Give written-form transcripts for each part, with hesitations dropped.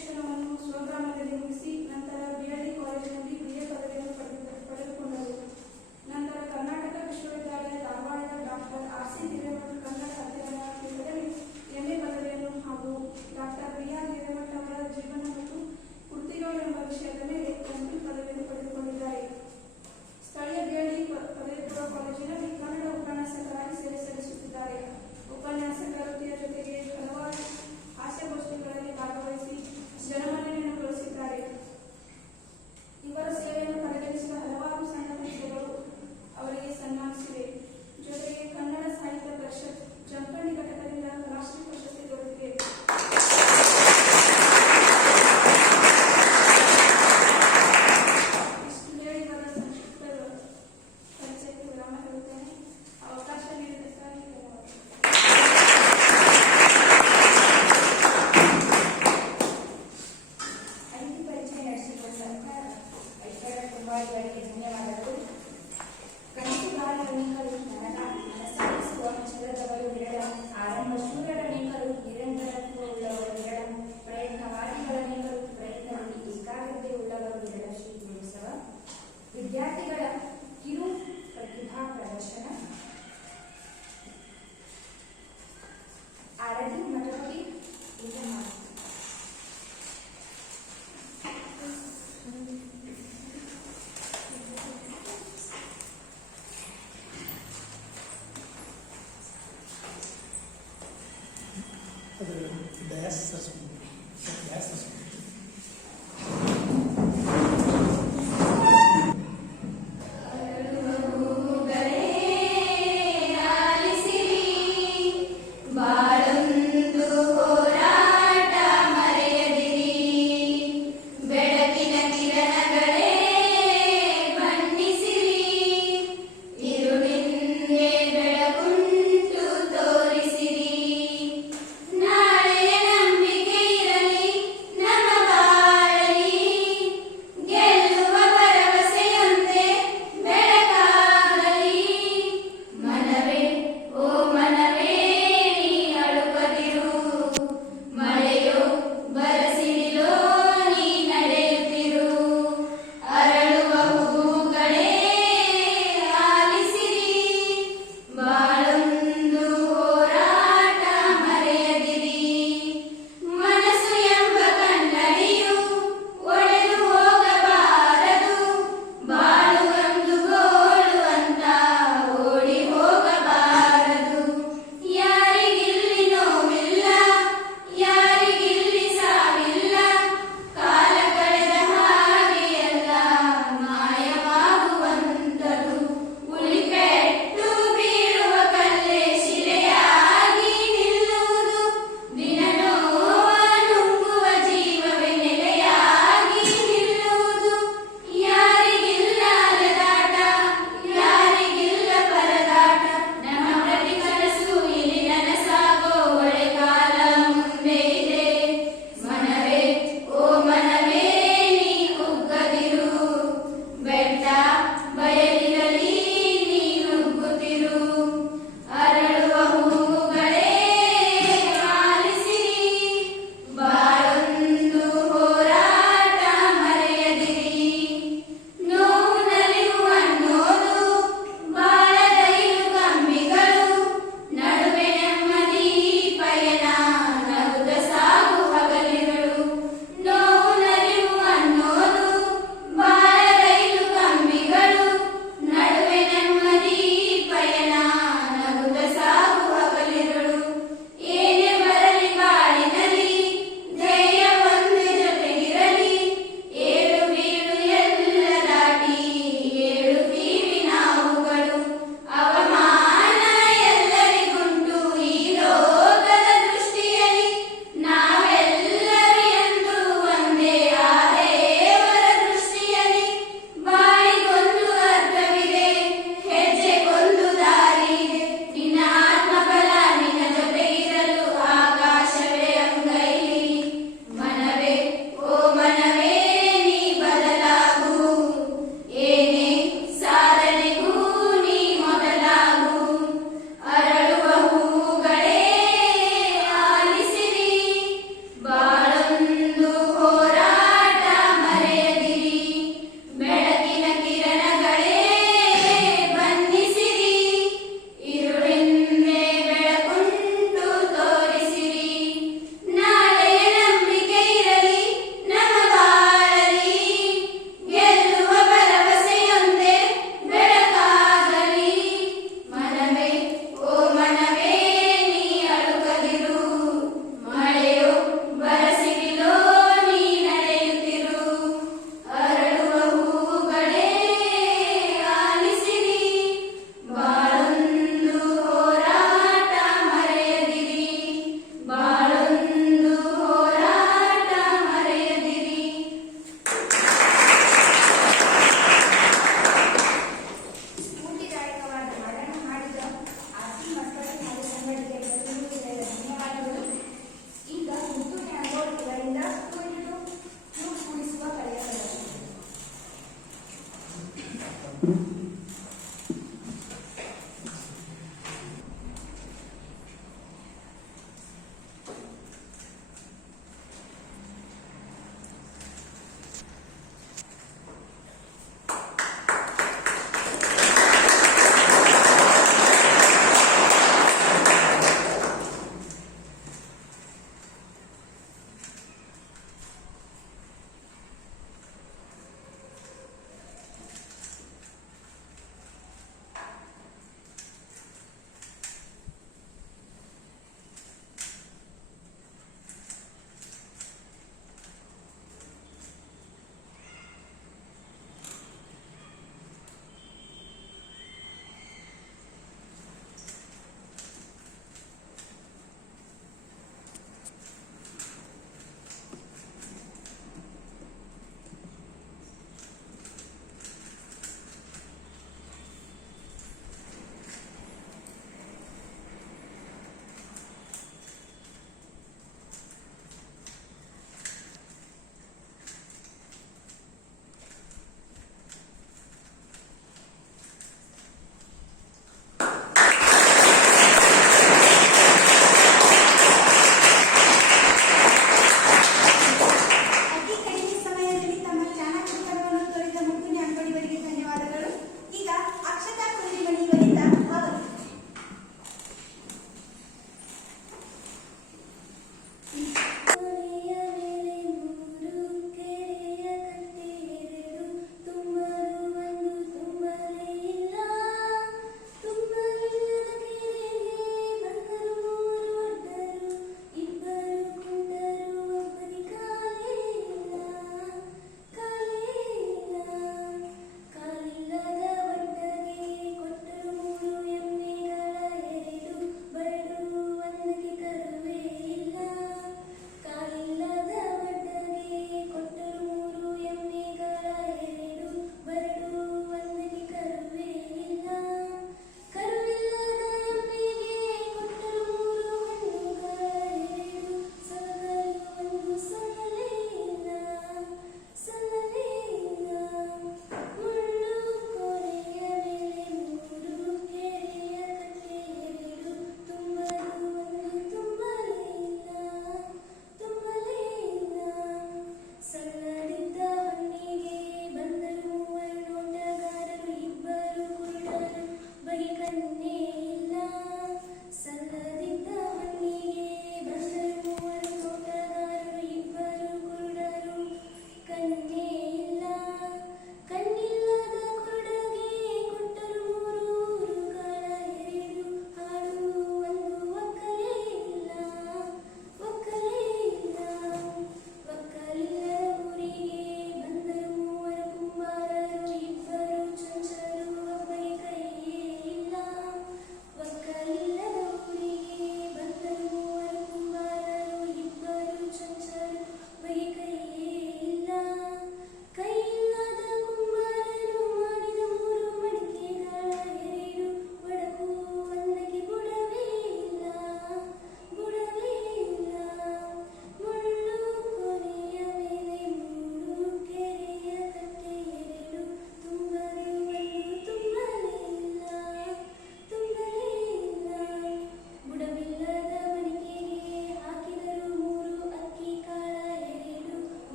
ಶಿಕ್ಷಣವನ್ನು ಸ್ವಗ್ರಾಮದಲ್ಲಿ ಮುಗಿಸಿ ನಂತರ ಬಿಎಲ್ಡಿ ಕಾಲೇಜಿನಲ್ಲಿ BA ಪದವಿಯನ್ನು ಪಡೆದುಕೊಂಡರು. ನಂತರ ಕರ್ನಾಟಕ ವಿಶ್ವವಿದ್ಯಾಲಯ ಧಾರವಾಡದ ಡಾಕ್ಟರ್ RC ಹಿರೇಮಠ ಕನ್ನಡ ಅಧ್ಯಯನ ಪೀಠದಲ್ಲಿ MA ಪದವಿಯನ್ನು ಹಾಗೂ ಡಾಕ್ಟರ್ BR ಹಿರೇಮಠ ಅವರ ಜೀವನ ಮತ್ತು ಕೃತಿಗಳು ಎಂಬ ವಿಷಯದ ಮೇಲೆ MPhil ಪದವಿಯನ್ನು ಪಡೆದುಕೊಂಡಿದ್ದಾರೆ. ಸ್ಥಳೀಯ ಬಿಎಲ್ಡಿ ಪದವಿ ಪೂರ್ವ ಕಾಲೇಜಿನಲ್ಲಿ ಕನ್ನಡ ಉಪನ್ಯಾಸಕರಾಗಿ ಸೇವೆ ಸಲ್ಲಿಸುತ್ತಿದ್ದಾರೆ. ಉಪನ್ಯಾಸಕ ವೃತ್ತಿಯ ಜೊತೆಗೆ ಹಲವಾರು ಹಾಸ್ಯಗೋಷ್ಠಿಗಳಲ್ಲಿ ಭಾಗವಹಿಸಿ ಜನಮನ್ನಣೆಯನ್ನು ಗಳಿಸಿದ್ದಾರೆ.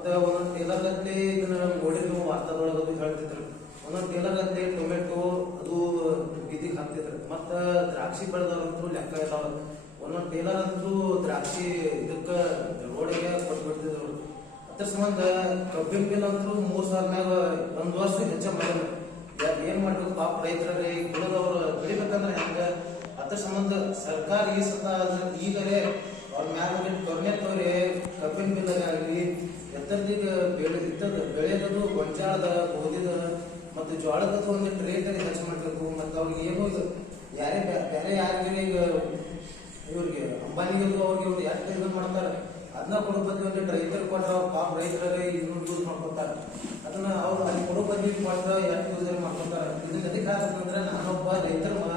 ಮತ್ತೆ ಒಂದೊಂದು ಟೇಲರ್ ಗದ್ಲೆ ಇದನ್ನ ನೋಡಿದ್ರು ವಾರ್ತಾದೊಳಗದು ಹೇಳ್ತಿದ್ರು. ಒಂದೊಂದು ಟೇಲರ್ ಗದ್ಲೆ ಟೊಮೆಟೊ ಅದು ಬೀದಿಗೆ ಹಾಕ್ತಿದ್ರು. ಮತ್ತ ದ್ರಾಕ್ಷಿ ಬೆಳೆದವ್ರಂತೂ ಲೆಕ್ಕ ಇದಾವ. ಒಂದೊಂದು ಟೇಲರ್ ಅಂತೂ ದ್ರಾಕ್ಷಿ ಇದಕ್ಕ ರೋಡಿಗೆ ಕೊಟ್ಬಿಡ್ತಿದ್ರು. ಅದ್ರ ಸಂಬಂಧ ಕಬ್ಬಿನ ಬಿಲ್ ಅಂತೂ 3,000 ಮ್ಯಾಗ ಒಂದ್ ವರ್ಷ ಹೆಚ್ಚ ಮಾಡಿದ್ರು. ಏನ್ ಮಾಡ್ಬೇಕು ಪಾಪ ರೈತರಲ್ಲಿ ಕುಳದವ್ರು ಬೆಳಿಬೇಕಂದ್ರೆ ಹೆಂಗ? ಅದ್ರ ಸಂಬಂಧ ಸರ್ಕಾರ ಈ ಸತ ಈಗಲೇ ಅವ್ರ ಮ್ಯಾಲ ಕರುಣೆ ತೋರಿ ಕಬ್ಬಿನ ಬಿಲ್ ಆಗಲಿ ಎತ್ತರದೀಗ ಬೆಳೆದದು ಗೊಂಜಾಳದ ಗೋಧಿದ ಮತ್ತು ಜೋಳದ ಒಂದಿಟ್ಟು ರೇಟಲ್ಲಿ ಹೆಚ್ಚು ಮಾಡಬೇಕು. ಮತ್ತು ಅವ್ರಿಗೆ ಏನು ಯಾರೇ ಬೇರೆ ಯಾರಿಗೆ ಈಗ ಇವ್ರಿಗೆ ಅಂಬಾನಿಗೆ ಅವ್ರಿಗೆ ಒಂದು ಯಾಕೆ ಇದು ಮಾಡ್ತಾರೆ ಅದನ್ನ ಕೊಡೋ ಬದ್ಲಿ ಒಂದಿಟ್ಟು ರೈತರು ಕೊಟ್ಟರೆ ಅವ್ರು ಪಾಪ ರೈತರಲ್ಲಿ ಇನ್ನೂ ಯೂಸ್ ಮಾಡ್ಕೊತಾರೆ. ಅದನ್ನ ಅವ್ರು ಅಲ್ಲಿ ಕೊಡೋ ಬದ್ಲಿ ಕೊಟ್ಟರೆ ಯಾಕೆ ಯೂಸ್ ಮಾಡ್ಕೊತಾರೆ. ಇದನ್ನ ಎದಕ್ಕೆ ಆಗತ್ತಂದ್ರೆ ನಾನೊಬ್ಬ ರೈತರ ಮಗ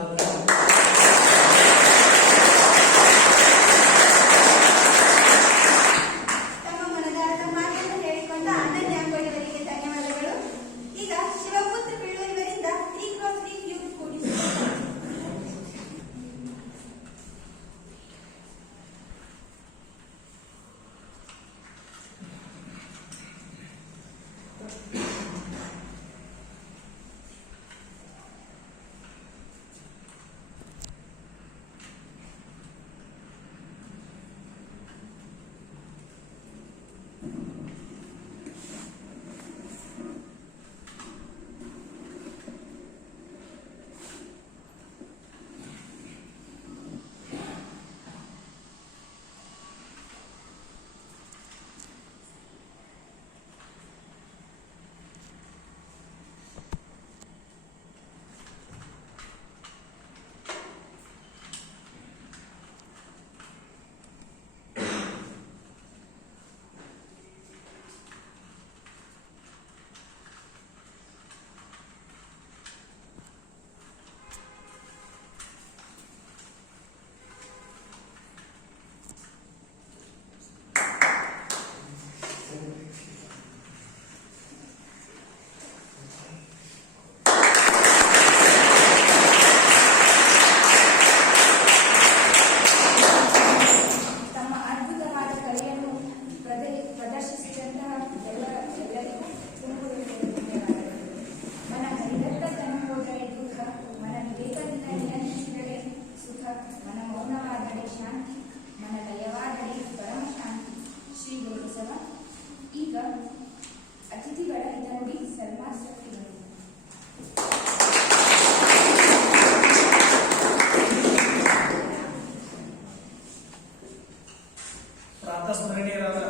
ಪ್ರಾತಸ್ಮರಣೀಯರಾದ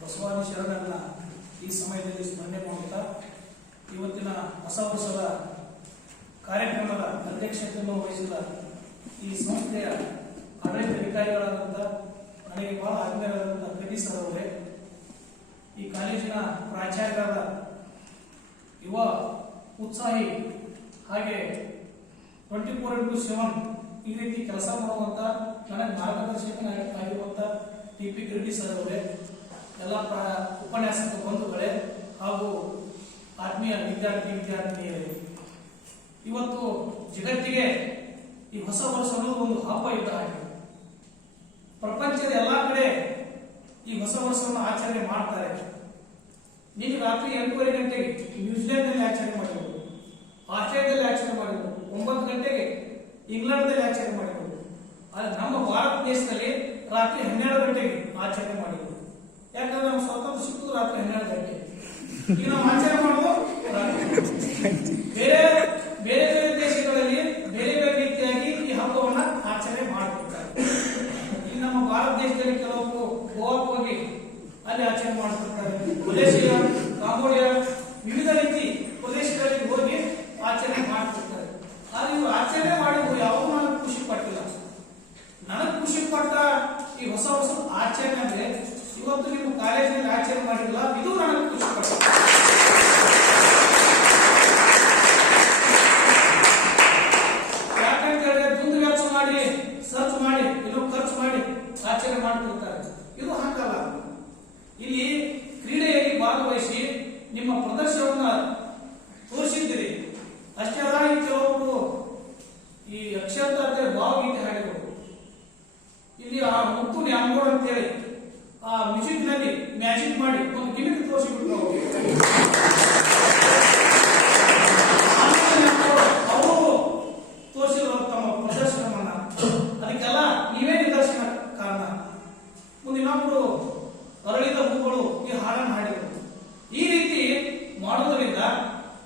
ಬಸವಾದಿ ಶರಣರನ್ನ ಈ ಸಮಯದಲ್ಲಿ ಸ್ಮರಣೆ ಮಾಡುತ್ತಾ ಇವತ್ತಿನ ಹೊಸ ವರ್ಷದ ಕಾರ್ಯಕ್ರಮದ ಅಧ್ಯಕ್ಷತೆಯನ್ನು ವಹಿಸಿದ ಈ ಸಂಸ್ಥೆಯ ಆಡಳಿತ ಅಧಿಕಾರಿಗಳಾದಂಥ ನನಗೆ ಬಹಳ ಆತ್ಮೀಯರಾದಂಥ ಪ್ರತಿ ಸರ್ ಅವರೇ, ಈ ಕಾಲೇಜಿನ ಪ್ರಾಚಾರ್ಯರಾದ ಯುವ ಉತ್ಸಾಹಿ ಹಾಗೆ 24x7 ಈ ರೀತಿ ಕೆಲಸ ಮಾಡುವಂತ ನನಗೆ ಮಾರ್ಗದರ್ಶಕನಾಗಿರುವಂತ ಟಿ.ಪಿ. ಗಿರಿಟಿ ಸರ್ ಅವರೇ, ಎಲ್ಲ ಉಪನ್ಯಾಸಕ ಬಂಧುಗಳೇ ಹಾಗೂ ಆತ್ಮೀಯ ವಿದ್ಯಾರ್ಥಿನಿಯರೇ, ಇವತ್ತು ಜಗತ್ತಿಗೆ ಈ ಹೊಸ ವರ್ಷ ಅನ್ನೋದು ಒಂದು ಹಬ್ಬ ಇದ್ದ ಹಾಗೆ. ಪ್ರಪಂಚದ ಎಲ್ಲಾ ಕಡೆ ಈ ಹೊಸ ವರ್ಷವನ್ನು ಆಚರಣೆ ಮಾಡ್ತಾರೆ. ನೀವು ರಾತ್ರಿ 8:30 ಗಂಟೆಗೆ ನ್ಯೂಜಿಲೆಂಡ್ ನಲ್ಲಿ ಆಚರಣೆ ಮಾಡಿಬಹುದು, ಆಸ್ಟ್ರೇಲಿಯಾದಲ್ಲಿ ಆಚರಣೆ ಮಾಡಿಬಹುದು, 9 ಗಂಟೆಗೆ ಇಂಗ್ಲೆಂಡ್ ನಲ್ಲಿ ಆಚರಣೆ ಮಾಡಿಬಹುದು. ಆದ್ರೆ ನಮ್ಮ ಭಾರತ ದೇಶದಲ್ಲಿ ರಾತ್ರಿ 12 ಗಂಟೆಗೆ ಆಚರಣೆ ಮಾಡಿಬಹುದು. ಯಾಕಂದ್ರೆ ನಮ್ಮ ಸ್ವಾತಂತ್ರ್ಯ ಸಿಕ್ಕುದು ರಾತ್ರಿ 12 ಗಂಟೆ. ಈಗ ನಾವು ಆಚರಣೆ ಮಾಡೋದು ಬೇರೆ ಬೇರೆ ಬೇರೆ ದೇಶಗಳಲ್ಲಿ ಬೇರೆ ಬೇರೆ ರೀತಿಯಾಗಿ ಈ ಹಬ್ಬವನ್ನ ಆಚರಣೆ ಮಾಡ್ತಿರ್ತಾರೆ. ಈಗ ನಮ್ಮ ಭಾರತ ದೇಶದಲ್ಲಿ ಕೆಲವೊಬ್ಬರು ಗೋವಾಕ್ಕೆ ಹೋಗಿ ಅಲ್ಲಿ ಆಚರಣೆ ಮಾಡ್ತಿರ್ತಾರೆ. ಮಲೇಷಿಯಾ, ಕಾಂಬೋಡಿಯಾ, ವಿವಿಧ ರೀತಿ ಪ್ರದೇಶಗಳಲ್ಲಿ ಹೋಗಿ ಆಚರಣೆ ಮಾಡ್ತಿರ್ತಾರೆ. ಆದ್ರೆ ಇವರು ಆಚರಣೆ ಮಾಡಿದ್ರು ಯಾವುದು ನನಗೆ ಖುಷಿ ಪಟ್ಟಿಲ್ಲ. ನನಗೆ ಖುಷಿ ಪಟ್ಟ ಈ ಹೊಸ ಹೊಸ ಆಚರಣೆ ಅಂದ್ರೆ ಇವತ್ತು ನೀವು ಕಾಲೇಜಿನಲ್ಲಿ ಆಚರಣೆ ಮಾಡಿಲ್ಲ, ಇದು ನನಗೆ ಖುಷಿ ಪಟ್ಟ. ಯಾಕಂತ ಹೇಳಿದ್ರೆ ದುಂದು ವೆಚ್ಚ ಮಾಡಿ ಸರ್ಚ್ ಮಾಡಿ ಇನ್ನೂ ಖರ್ಚು ಮಾಡಿ ಆಚರಣೆ ಮಾಡ್ತಿರ್ತಾರೆ. ಇದು ಹಾಕಲ್ಲ. ಇಲ್ಲಿ ಕ್ರೀಡೆಯಲ್ಲಿ ಭಾಗವಹಿಸಿ ನಿಮ್ಮ ಪ್ರದರ್ಶನವನ್ನ ತೋರಿಸಿದ್ದೀರಿ ಅಷ್ಟೇ ಅಲ್ಲ. ಈ ಕೆಲವೊಬ್ಬರು ಈ ಅಕ್ಷರ ಭಾವಗೀತೆ ಹಾಡಿದರು. ಇಲ್ಲಿ ಆ ಮುತ್ತು ನ್ಯಾಮಗೋಡ್ ಅಂತೇಳಿ ಆ ಮ್ಯೂಸಿಕ್ ನಲ್ಲಿ ಮ್ಯಾಜಿಕ್ ಮಾಡಿ ಒಂದು ಗಿಮಿಕ್ ತೋರಿಸಿಬಿಟ್ರು ಅವರು ತೋರಿಸಿದ್ರು ತಮ್ಮ ಪ್ರದರ್ಶನವನ್ನ. ಅದಕ್ಕೆಲ್ಲ ನೀವೇ ನಿದರ್ಶನ ಕಾರಣ. ಮುಂದಿನೊಬ್ರು ಅರಳಿದ ಹೂಗಳು ಈ ಹಾಡನ್ನು ಹಾಡಿದರು. ಈ ರೀತಿ ಮಾಡೋದ್ರಿಂದ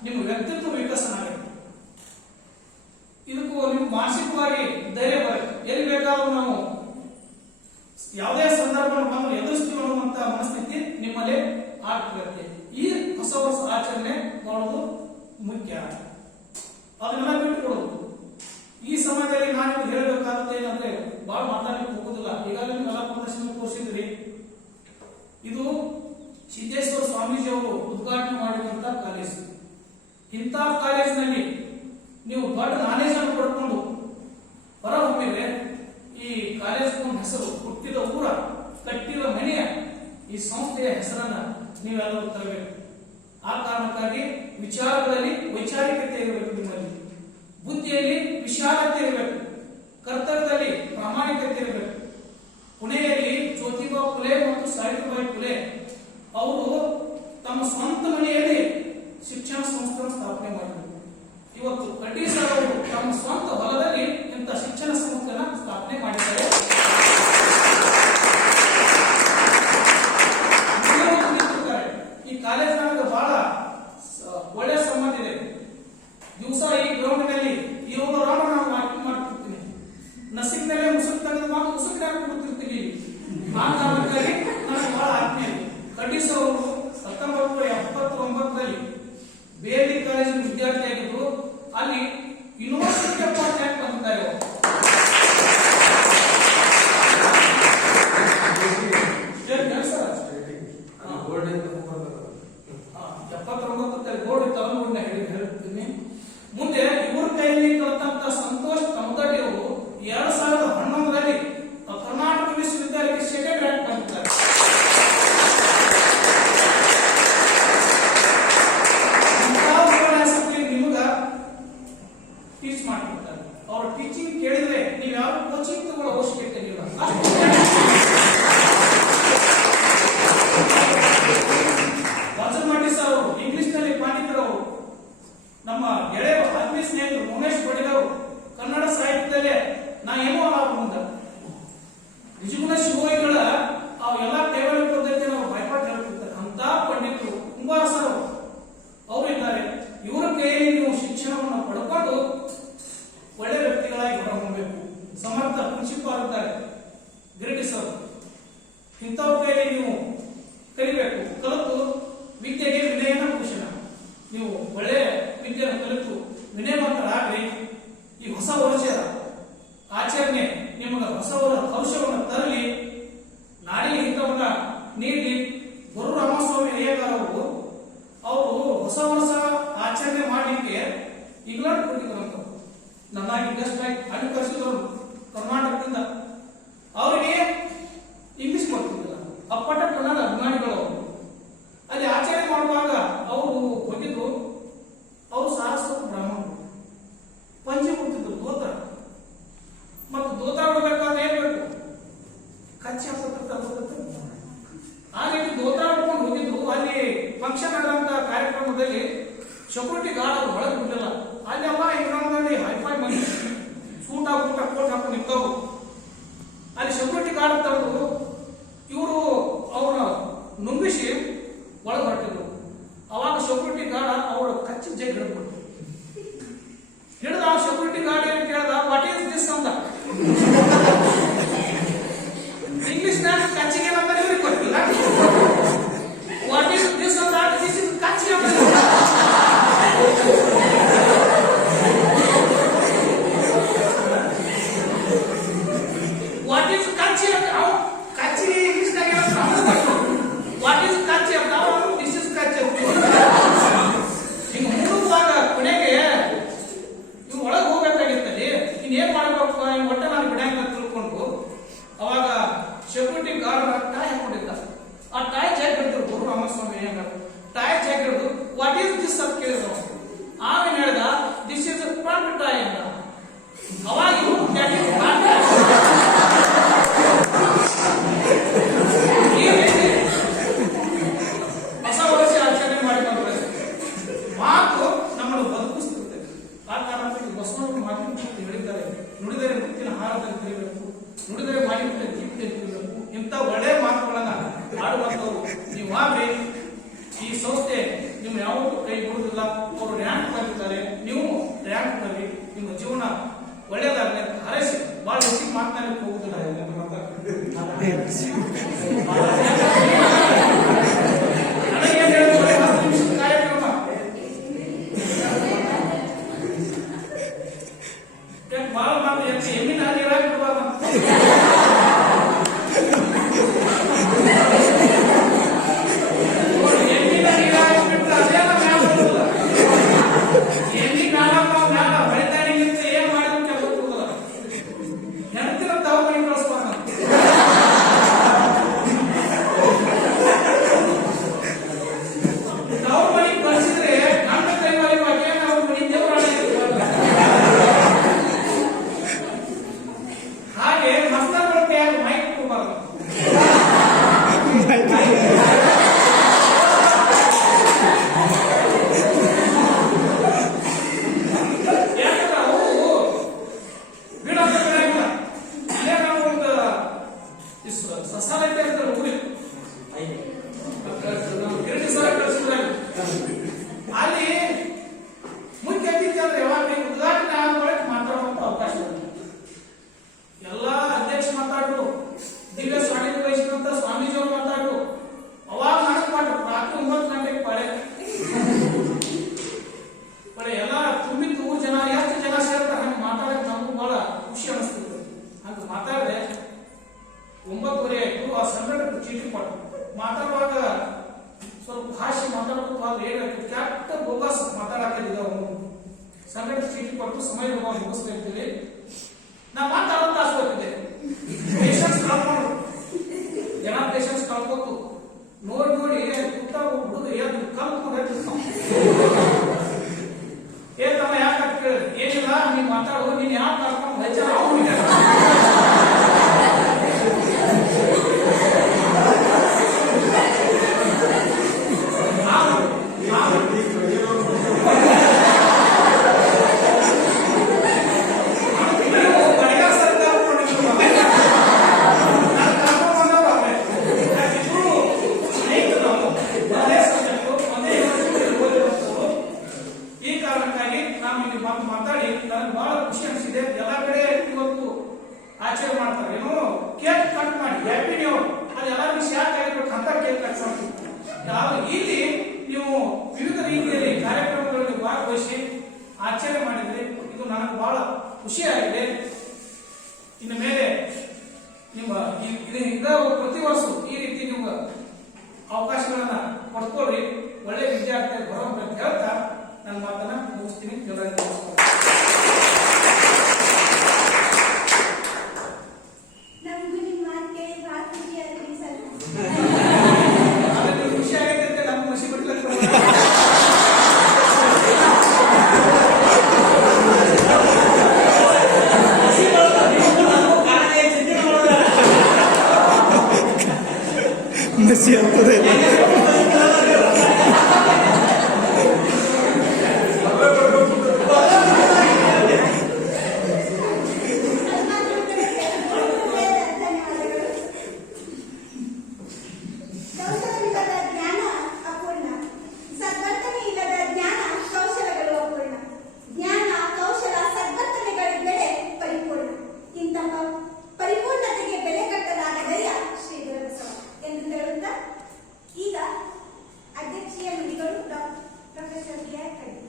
ನಿಮ್ಮ ವ್ಯಕ್ತಿತ್ವ ವಿಕಸನ ಆಗುತ್ತೆ. ಇದಕ್ಕೂ ನಿಮ್ಗೆ ಮಾನಸಿಕವಾಗಿ ಧೈರ್ಯ ಬರುತ್ತೆ. ಎಲ್ಲಿ ಬೇಕಾದ್ರೂ ನಾವು ಯಾವುದೇ ಸಂದರ್ಭ ಬಂದು ಎದುರಿಸ್ತೀವಿ ಅನ್ನುವಂತ ಮನಸ್ಥಿತಿ ನಿಮ್ಮಲ್ಲಿ ಆಗ್ತಿರುತ್ತೆ. ಈ ಹೊಸ ವರ್ಷ ಆಚರಣೆ ಮಾಡೋದು ಮುಖ್ಯ. ಅದನ್ನೆಲ್ಲ ಬಿಟ್ಟುಕೊಡೋದು. ಈ ಸಮಯದಲ್ಲಿ ನಾನು ಹೇಳಬೇಕಾಗುತ್ತೆ ಏನಂದ್ರೆ ಬಹಳ ಮಾತಾಡಲಿಕ್ಕೆ ಹೋಗುದಿಲ್ಲ. ಈಗಾಗಲೇ ಕಲಾ ಪ್ರದರ್ಶನ ತೋರಿಸಿದ್ರಿ. ಇದು ಸಿದ್ದೇಶ್ವರ ಸ್ವಾಮೀಜಿ ಅವರು ಉದ್ಘಾಟನೆ ಮಾಡಿರುವಂತಹ ಕಾಲೇಜ್. ಇಂಥ ಕಾಲೇಜಿನಲ್ಲಿ ನೀವು ದೊಡ್ಡ ನಾಲೆಜ್ ಅನ್ನು ಪಡ್ಕೊಂಡು ಹೊರ ಹೊಮ್ಮಿದ್ರೆ ಈ ಕಾಲೇಜ್ ಹೆಸರು, ಹುಟ್ಟಿದ ಊರ, ಕಟ್ಟಿದ ಮನೆಯ, ಈ ಸಂಸ್ಥೆಯ ಹೆಸರನ್ನ ನೀವೆಲ್ಲರೂ ತರಬೇಕು. ಆ ಕಾರಣಕ್ಕಾಗಿ ವಿಚಾರಗಳಲ್ಲಿ ವೈಚಾರಿಕತೆ ಇರಬೇಕು, ನಿಮ್ಮಲ್ಲಿ ಬುದ್ಧಿಯಲ್ಲಿ ವಿಶಾಲತೆ ಇರಬೇಕು, ಕರ್ತವ್ಯದಲ್ಲಿ ಪ್ರಾಮಾಣಿಕತೆ ಇರಬೇಕು. ಪುಣೆಯಲ್ಲಿ ಜ್ಯೋತಿಬಾ ಫುಲೆ ಮತ್ತು ಸಾವಿತ್ರಿಬಾಯಿ ಫುಲೆ ಅವರು ತಮ್ಮ ಸ್ವಂತ ಮನೆಯಲ್ಲಿ ಶಿಕ್ಷಣ ಸಂಸ್ಥೆಯನ್ನು ಸ್ಥಾಪನೆ ಮಾಡಿದರು. ಇವತ್ತು ಕಡ್ಡಿ ಸರ್ ಅವರು ತಮ್ಮ ಸ್ವಂತ ಹೊಲದಲ್ಲಿ ಇಂಥ ಶಿಕ್ಷಣ ಸಂಸ್ಥೆಯನ್ನು ಸ್ಥಾಪನೆ ಮಾಡಿದ್ದಾರೆ. ಈ ಕಾಲೇಜ್ ನನಗೆ ಬಹಳ ಒಳ್ಳೆಯ ಸಂಬಂಧ ಇದೆ. ದಿವಸ ಈ ಗ್ರೌಂಡ್ನಲ್ಲಿ ಈ ಒಂದು ರೌಂಡ್ ನಾನು ವಾಕಿಂಗ್ ಮಾಡ್ತಿರ್ತೀನಿ. ನಸಿಕ್ನಲ್ಲೇ ಮುಸುಕ್ ತೆಗೆದು ಮಾತ್ರ ಮುಸುಕ್ನಾಗ ಕೊಡ್ತಿರ್ತೀನಿ. ಆ ಕಾರಣಕ್ಕಾಗಿ ನನಗೆ ಬಹಳ ಆತ್ಮೀಯ. ಕಡ್ಡಿಸ್ ಅವರು 1979ರಲ್ಲಿ ಬೇಲಿ ಕಾಲೇಜಿನ ವಿದ್ಯಾರ್ಥಿಯಾಗಿದ್ದು ಅಲ್ಲಿ ಯೂನಿವರ್ಸಿಟಿ ಅಪಾಯಿಂಟ್ಮೆಂಟ್ ಬಂದಿದ್ದಾರೆ. 79 ಗೋಲ್ಡ್ ತಗೊಂಡು ಹೇಳ್ತೀನಿ. ಮುಂದೆ ಇವ್ರ ಕೈಯಲ್ಲಿ ಕಲಿತಂತ ಸಂತೋಷ್ ತಮದಡ್ಡಿ ಅವರು 2011ರಲ್ಲಿ ಕರ್ನಾಟಕ ವಿಶ್ವವಿದ್ಯಾಲಯಕ್ಕೆ ಸೆಕೆಂಡ್ ರ್ಯಾಂಕ್ ಬಂದಿದ್ದಾರೆ. ನಿಮಗ ಟೀಚ್ ಮಾಡ್ಕೊಡ್ತಾರೆ. ಅವ್ರ ಟೀಚಿಂಗ್ ಕೇಳಿದ್ರೆ ನೀವು ಯಾವ ಕೋಚಿಂಗ್ ತಗೊಳ್ಳೋ ಅವಶ್ಯಕತೆ ಇಲ್ಲ. ವಾಚನಮಟ್ಟಿ ಸರ್ ಅವರು ಇಂಗ್ಲಿಷ್ ನಲ್ಲಿ ಪಾಂಡಿತರವರು, ನಮ್ಮ ಗೆಳೆಯ ಆತ್ಮೀಯ ಸ್ನೇಹಿತರು ಉಮೇಶ್ ಬಡಿಗವರು ಕನ್ನಡ ಸಾಹಿತ್ಯದಲ್ಲೇ ನಾ ಏನೋ ಅಲ್ಲ ಮುಂದೆ ನಿಜಗುಣ ಶಿವೋಯಿಗಳ ಅವೆಲ್ಲ ಕೇವಲ ಪದ್ಧತಿ ನಾವು ಭಯಪಟ್ಟು ಹೇಳ್ತಿರ್ತಾರೆ. ಅಂತ ಪಂಡಿತರು ಕುಂಬಾರ ಸರ್ ಅವರು ಇದ್ದಾರೆ. ಇವರ ಕೈಯಲ್ಲಿ ನೀವು ಶಿಕ್ಷಣವನ್ನು ಪಡ್ಕೊಂಡು ಒಳ್ಳೆ ವ್ಯಕ್ತಿಗಳಾಗಿ ಹೊರಹೊಮ್ಮಬೇಕು. ಸಮರ್ಥ ಪ್ರಿನ್ಸಿಪಾಲ್ ಇದ್ದಾರೆ ಗಿರಿಟಿ ಸರ್. ಇಂಥವ್ರ ಕೈಯಲ್ಲಿ ನೀವು ಕಲಿಬೇಕು. ಕಲಿತು ವಿದ್ಯೆಗೆ ವಿನಯನ ಭೂಷಣ. ನೀವು ಒಳ್ಳೆ ವಿದ್ಯೆಯನ್ನು ಕಲಿತು ವಿನಯವಂತರಾಗ್ರಿ. ಈ ಹೊಸ ವರ್ಷದ ಆಚರಣೆ ನಿಮಗೆ ಹೊಸ ಭವಿಷ್ಯವನ್ನು ತರಲಿ, ನಾಡಿಗೆ ಹಿತವನ್ನ ನೀಡಲಿ. ಗುರು ರಾಮಸ್ವಾಮಿ ಅಯ್ಯಗಾರ್ ಅವರು ಹೊಸ ವರ್ಷ ಆಚರಣೆ ಮಾಡಲಿಕ್ಕೆ ಇಂಗ್ಲೆಂಡ್ ಹೋಗಿದ್ರಂತ. ನನ್ನಾಗಿ ಗೆಸ್ಟ್ ಆಗಿ ಅಲ್ಲಿ ಕಳಿಸಿದ್ರು ಕರ್ನಾಟಕದಿಂದ. ಅವರಿಗೆ ಇಂಗ್ಲಿಷ್ ಬರ್ತಿದ್ದಿಲ್ಲ, ಅಪ್ಪಟ ಕನ್ನಡ ಅಭಿಮಾನಿಗಳು. ಅಲ್ಲಿ ಆಚರಣೆ ಮಾಡುವಾಗ ಅವರು ಹೋಗಿದ್ರು. ಅವರು ಸಾರಸ್ವತ ಬ್ರಾಹ್ಮಣರು, ಪಂಚಿ ಕೊಡ್ತಿದ್ರು, ದೋತ್ರ. ಮತ್ತು ದೋತ್ರ ಉಡಬೇಕಾದ್ರೆ ಏನ್ ಬೇಕು? ಕಚ್ಚಿ ಹಾಕೋತಿರ್ತಾರೆ. ಆ ರೀತಿ ದೋತ್ರ ಉಡ್ಕೊಂಡು ಹೋಗಿದ್ರು. ಅಲ್ಲಿ ಫಂಕ್ಷನ್ ಆದಂತ ಕಾರ್ಯಕ್ರಮದಲ್ಲಿ ಸೆಕ್ಯೂರಿಟಿ ಗಾರ್ಡ್ ಅವರು ಒಳಗೆ ಬಿಡಲಿಲ್ಲ. ಅಲ್ಲಿ ಅಲ್ಲ ಇಂಗ್ಲೆಂಡ್ನಲ್ಲಿ ಹೈಫೈ ಮಂದಿ ಒಳ್ಳೇದಾಗಲಿ ಅಂತ ಹಾರೈಸಿ ಭಾಳ ಹೆಚ್ಚಿಗೆ ಮಾತನಾಡಲಿಕ್ಕೆ ಹೋಗುದಿಲ್ಲ. ನನಗೇನು ಹೇಳಿದ್ರೆ 10 ನಿಮಿಷದ ಕಾರ್ಯಕ್ರಮ ಭಾಳ ಮಾತು ಎಮ್ಮಿನ ನೀರಾಗಿ ಬಿಡಬಾರ್ದು. ಎಮ್ಮಿನ ನೀರಾಗಿ ಬಿಟ್ಟರೆ ಅದೇನ ಮ್ಯಾಲ ಬರುದಿಲ್ಲ. ಎಮ್ಮಿ ಮ್ಯಾಲ ಹೊಳಿತಾಣಿಗಿಂತ ಏನ್ ಮಾಡಿದ್ರು ಕೆಲಸ ಹೋಗುದಿಲ್ಲ. ನೆನಪಿನ ತಾವು ಮನೆ ಕಳಿಸ್ಬಾರ್ದು. ತಾವು ಮನೆ ಕಳಿಸಿದ್ರೆ ನನ್ನ ಕೈ ಮನೆ ಬಗ್ಗೆ ನಾವು ಮನೆ ದೇವರಾಣ ಹಾಗೆ ಮಸ್ತಗಳ ಕೈಯಾಗ ಮೈಕ್ ಕೊಡಬಾರ್ದು. ಯಾಕಂದ್ರೆ ಅವು ಬಿಡೋದು ಬಿಡಂಗಿಲ್ಲ. ಇಲ್ಲೇ ನಾವು ಒಂದು ಸಸಾಲಕ್ಕೆ ಅಂತ ಹೋಗಿ ಗಿರಣಿ ಸಲ ಕಳಿಸಿದಾಗ ಅಲ್ಲಿ ಮುಖ್ಯ ಅತಿಥಿ ಅಂದ್ರೆ ಯಾವಾಗ ಉದ್ಘಾಟನೆ ಆದ ಬಳಿಕ ಮಾತಾಡುವಂತ ಅವಕಾಶ ಇದೆ. ಎಲ್ಲ ಅಧ್ಯಕ್ಷ ಮಾತಾಡ್ರು, ದಿವ್ಯ ಸಾನ್ನಿಧ್ಯ ವಹಿಸಿದಂತ ಸ್ವಾಮೀಜಿ ಅವರು ಮಾತಾಡ್ರು. ಅವಾಗ ನನಗೆ ಮಾಡ್ರು ರಾತ್ರಿ 9 ಗಂಟೆಗೆ ಪಾಳೆ ಎಲ್ಲ ತುಂಬಿದ್ದು ಜನ ಎಷ್ಟು ಜನ ಸೇರ್ತಾರೆ ಹಂಗೆ ಮಾತಾಡಕ್ಕೆ ನಮಗೂ ಬಹಳ ಖುಷಿ ಅನಿಸ್ತಿತ್ತು. ಹಂಗೆ ಮಾತಾಡಿದೆ 9:30 ಆಯ್ತು. ಆ ಸಂಘಟಕ ಚೀಟಿ ಕೊಟ್ಟು ಮಾತಾಡುವಾಗ ಸ್ವಲ್ಪ ಭಾಷೆ ಮಾತಾಡೋದು ಏನಾಗ್ತದೆ ಕೆಟ್ಟ ಬೋಗಸ್ ಮಾತಾಡಕ್ಕಿದ್ದ ಅವನು ಸಂಘಟಕ ಚೀಟಿ ಕೊಟ್ಟು ಸಮಯ ಮುಗಿಸ್ತಾ ಇರ್ತೀವಿ. ನಾ ಮಾತಾಡೋದು ಆಸ್ಪತ್ರೆ ಪೇಷನ್ಸ್ ಕಳ್ಕೊಂಡು ಜನ ಪೇಷನ್ಸ್ ಕಳ್ಕೊತು ನೋಡಿ ಪುಟ್ಟ ಹುಡುಗ ಕಲ್ತ್ಕೊಂಡು ತಮ್ಮ ಯಾಕೆ ಕೇಳಿದ್ರೆ ಏನಿಲ್ಲ ನೀನ್ ಮಾತಾಡೋ ನೀನ್ ಯಾಕೆ ಕರ್ಕೊಂಡು ಹೆಚ್ಚ ಮಾತಾಡಿ ನನಗೆ ಬಹಳ ಖುಷಿ ಅನಿಸಿದೆ. ಎಲ್ಲ ಕಡೆ ಇವತ್ತು ಆಚರಣೆ ಮಾಡ್ತಾರೆ ಏನೋ ಕೇಕ್ ಕಟ್ ಮಾಡಿ ಹ್ಯಾಪಿ ನ್ಯೂ ಅದು ಎಲ್ಲರಿಗೂ ಶಾಕ್ ಆಗಿರ್ಬೇಕು ಅಂತ ಕೇಕ್ ಕಟ್ ಮಾಡ್ತೀವಿ. ಯಾವ ಇಲ್ಲಿ ನೀವು ವಿವಿಧ ರೀತಿಯಲ್ಲಿ ಕಾರ್ಯಕ್ರಮಗಳಲ್ಲಿ ಭಾಗವಹಿಸಿ ಆಚರಣೆ ಮಾಡಿದ್ರೆ ಇದು ನನಗೆ ಬಹಳ ಖುಷಿಯಾಗಿದೆ. ಇನ್ನು ಮೇಲೆ ನಿಮ್ಮ ಪ್ರತಿ ವರ್ಷ ಈ ರೀತಿ ನೀವು ಅವಕಾಶಗಳನ್ನ ಪಡ್ಕೊಳ್ರಿ. ಒಳ್ಳೆ ವಿದ್ಯಾರ್ಥಿ ಬರೋಣ ಅಂತ ಹೇಳ್ತಾ ನನ್ನ ಮಾತನ್ನ ಮುಗಿಸ್ತೀನಿ. ಎಲ್ಲರಿಗೂ ಖುಷಿ ಆಗೈತೆ ಅಂತ ನಮ್ಮ ಖುಷಿ ಬಿಡ್ಲಿಕ್ಕೆ ಮಸಿ ಆಗ್ತದೆ. ಪರಿಪೂರ್ಣತೆಗೆ ಬೆಲೆ ಕಟ್ಟಲಾದ ಧೈರ್ಯ ಶ್ರೀ ಗುರುಬಸವ ಎಂದು ಹೇಳುತ್ತಾ ಈಗ ಅಧ್ಯಕ್ಷೀಯ ನುಡಿಗಳು ಪ್ರೊಫೆಸರ್ ಕೆ ಆರ್ ಕಡ್ಡಿ.